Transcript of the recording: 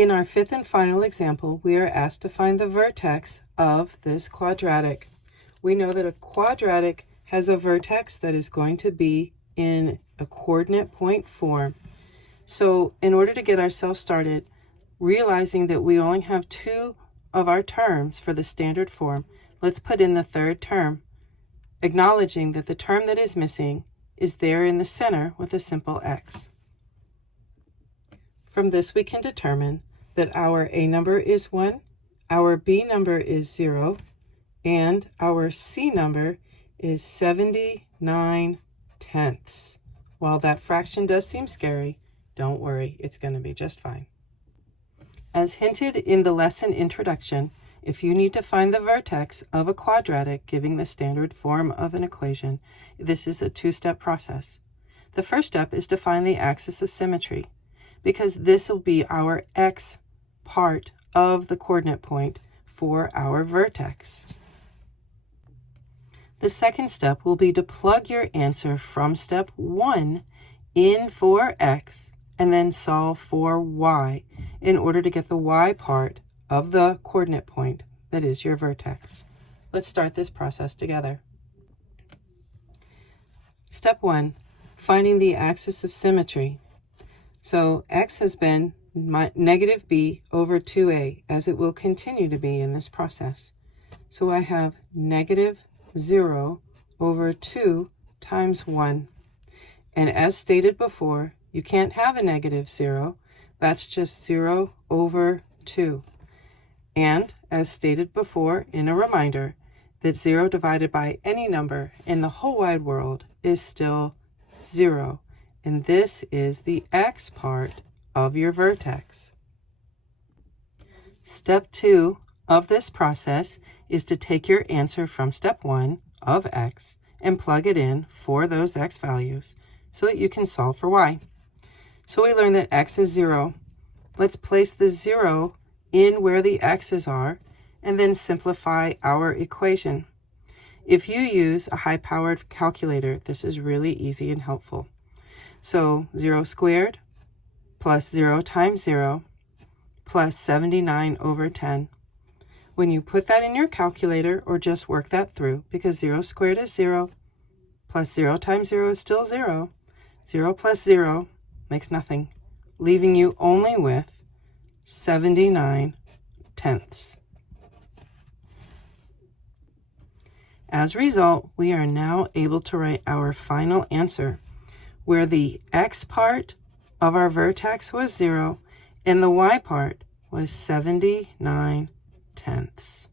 In our fifth and final example, we are asked to find the vertex of this quadratic. We know that a quadratic has a vertex that is going to be in a coordinate point form. So in order to get ourselves started, realizing that we only have two of our terms for the standard form, let's put in the third term, acknowledging that the term that is missing is there in the center with a simple x. From this we can determine that our A number is 1, our B number is 0, and our C number is 79/10. While that fraction does seem scary, don't worry, it's going to be just fine. As hinted in the lesson introduction, if you need to find the vertex of a quadratic giving the standard form of an equation, this is a two-step process. The first step is to find the axis of symmetry, because this will be our x part of the coordinate point for our vertex. The second step will be to plug your answer from step 1 in for x and then solve for y in order to get the y part of the coordinate point that is your vertex. Let's start this process together. Step 1, finding the axis of symmetry. So x has been negative b over 2a, as it will continue to be in this process. So I have negative 0 over 2 times 1. And as stated before, you can't have a negative 0. That's just 0 over 2. And as stated before in a reminder, that 0 divided by any number in the whole wide world is still 0. And this is the x part of your vertex. Step 2 of this process is to take your answer from step 1 of x and plug it in for those x values so that you can solve for y. So we learned that x is 0. Let's place the 0 in where the x's are and then simplify our equation. If you use a high-powered calculator, this is really easy and helpful. So 0 squared plus 0 times 0 plus 79 over 10. When you put that in your calculator, or just work that through, because 0 squared is 0, plus 0 times 0 is still 0, 0 plus 0 makes nothing, leaving you only with 79/10. As a result, we are now able to write our final answer, where the x part of our vertex was 0 and the y part was 79/10.